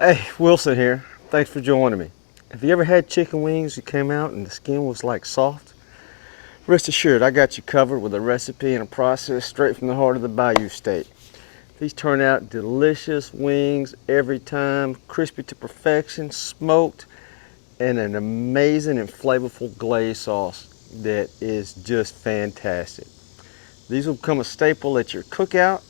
Hey, Wilson here. Thanks for joining me. Have you ever had chicken wings that came out and the skin was like soft? Rest assured, I got you covered with a recipe and a process straight from the heart of the Bayou State. These turn out delicious wings every time, crispy to perfection, smoked, and an amazing and flavorful glaze sauce that is just fantastic. These will become a staple at your cookout.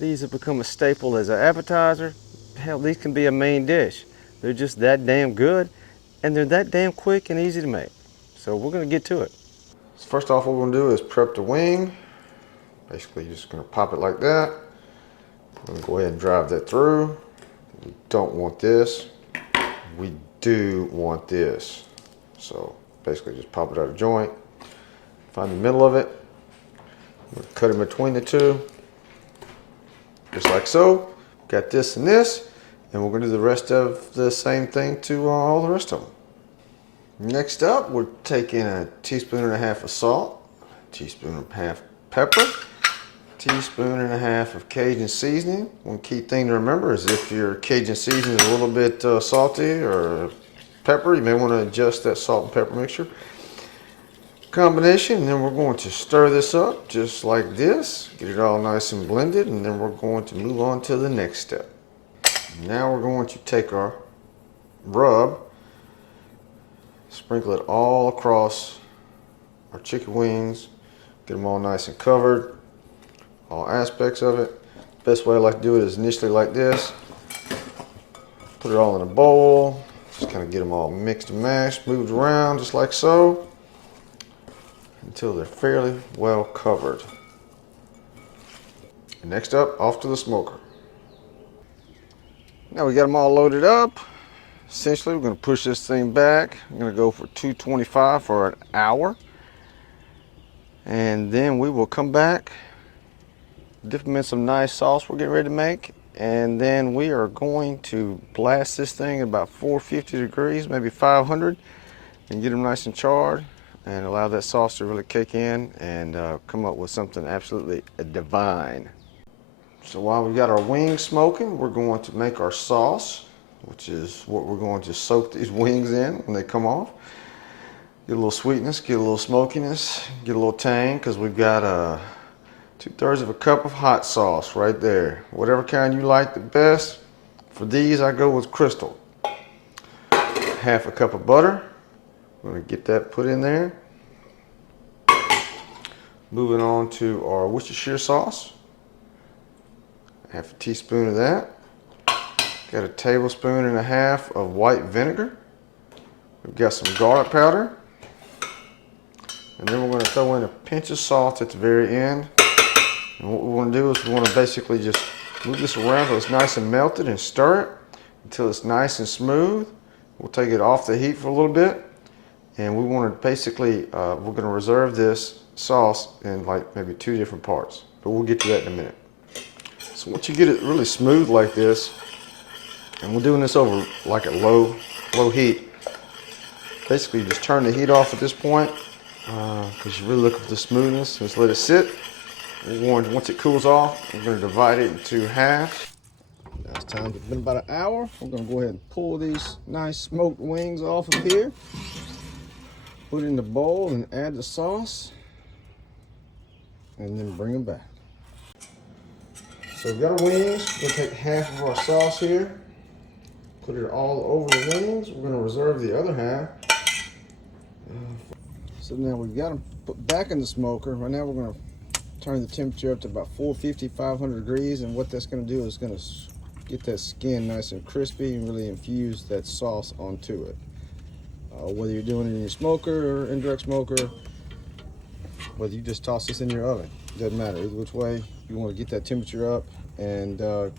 These have become a staple as an appetizer. Hell, these can be a main dish. They're just that damn good, and they're that damn quick and easy to make. So we're gonna get to it. So first off, what we're gonna do is prep the wing. Basically, you're just gonna pop it like that. I'm gonna go ahead and drive that through. We don't want this. We do want this. So basically just pop it out of joint. Find the middle of it. We'll cut it between the two. Just like so. Got this and this. And we're gonna do the rest of the same thing to all the rest of them. Next up, we're taking a teaspoon and a half of salt, teaspoon and a half of pepper, teaspoon and a half of Cajun seasoning. One key thing to remember is if your Cajun seasoning is a little bit salty or pepper, you may want to adjust that salt and pepper mixture combination. And then we're going to stir this up just like this, get it all nice and blended, and then we're going to move on to the next step. Now we're going to take our rub, sprinkle it all across our chicken wings, get them all nice and covered, all aspects of it. Best way I like to do it is initially like this. Put it all in a bowl, just kind of get them all mixed and mashed, moved around just like so, until they're fairly well covered. And next up, off to the smoker. Now we got them all loaded up. Essentially, we're going to push this thing back. I'm going to go for 225 for an hour. And then we will come back, dip them in some nice sauce we're getting ready to make. And then we are going to blast this thing at about 450 degrees, maybe 500, and get them nice and charred and allow that sauce to really kick in and come up with something absolutely divine. So while we got our wings smoking, we're going to make our sauce, which is what we're going to soak these wings in when they come off. Get a little sweetness, get a little smokiness, get a little tang, because we've got 2/3 of a cup of hot sauce right there. Whatever kind you like the best. For these, I go with Crystal. Half a cup of butter. I'm going to get that put in there. Moving on to our Worcestershire sauce. Half a teaspoon of that. Got a tablespoon and a half of white vinegar. We've got some garlic powder. And then we're going to throw in a pinch of salt at the very end. And what we want to do is we want to basically just move this around so it's nice and melted and stir it until it's nice and smooth. We'll take it off the heat for a little bit. And we want to basically, we're going to reserve this sauce in like maybe 2 different parts. But we'll get to that in a minute. So once you get it really smooth like this, and we're doing this over like at low heat, basically you just turn the heat off at this point because you're really looking for the smoothness. Just let it sit. Once it cools off, we're going to divide it into half. Now it's time. It's been about an hour. We're going to go ahead and pull these nice smoked wings off of here. Put it in the bowl and add the sauce. And then bring them back. So we've got our wings. We're going to take half of our sauce here. Put it all over the wings. We're going to reserve the other half. So now we've got them put back in the smoker. Right now we're going to turn the temperature up to about 450, 500 degrees. And what that's going to do is going to get that skin nice and crispy and really infuse that sauce onto it. Whether you're doing it in your smoker or indirect smoker, whether you just toss this in your oven, doesn't matter. Either which way, you want to get that temperature up and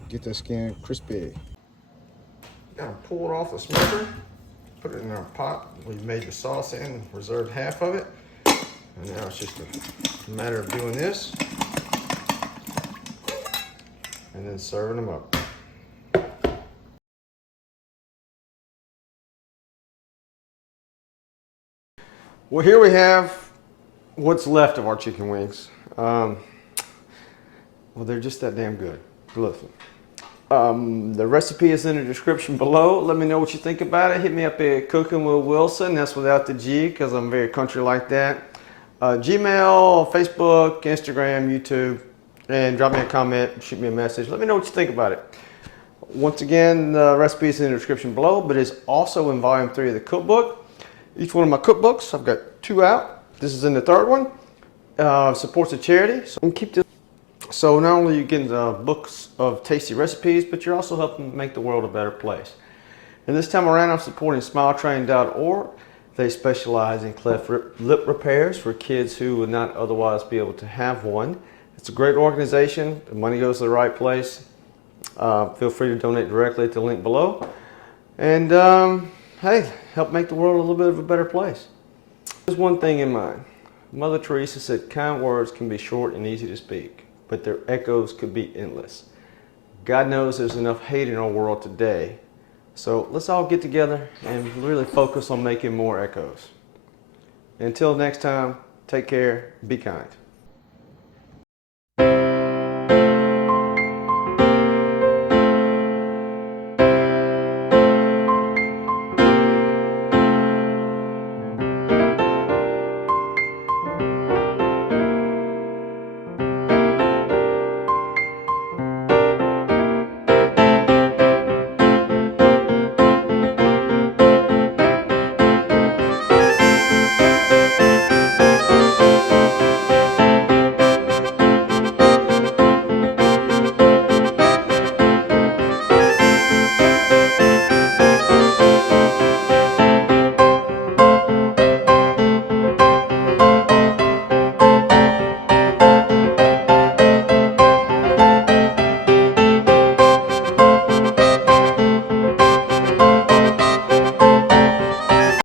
get that skin crispy. Now pull it off the smoker, put it in our pot. We've made the sauce in, reserved half of it. And now it's just a matter of doing this and then serving them up. Well, here we have what's left of our chicken wings. Well, they're just that damn good. Listen, The recipe is in the description below. Let me know what you think about it. Hit me up at Cookin with Wilson. That's without the G because I'm very country like that. Gmail, Facebook, Instagram, YouTube, and drop me a comment, shoot me a message. Let me know what you think about it. Once again, the recipe is in the description below, but it's also in volume 3 of the cookbook. Each one of my cookbooks, I've got 2 out. This is in the 3rd one. Supports a charity. So not only are you getting books of tasty recipes, but you're also helping make the world a better place. And this time around, I'm supporting smiletrain.org. They specialize in cleft lip repairs for kids who would not otherwise be able to have one. It's a great organization. The money goes to the right place. Feel free to donate directly at the link below. And hey, help make the world a little bit of a better place. There's one thing in mind. Mother Teresa said kind words can be short and easy to speak, but their echoes could be endless. God knows there's enough hate in our world today. So let's all get together and really focus on making more echoes. Until next time, take care, be kind.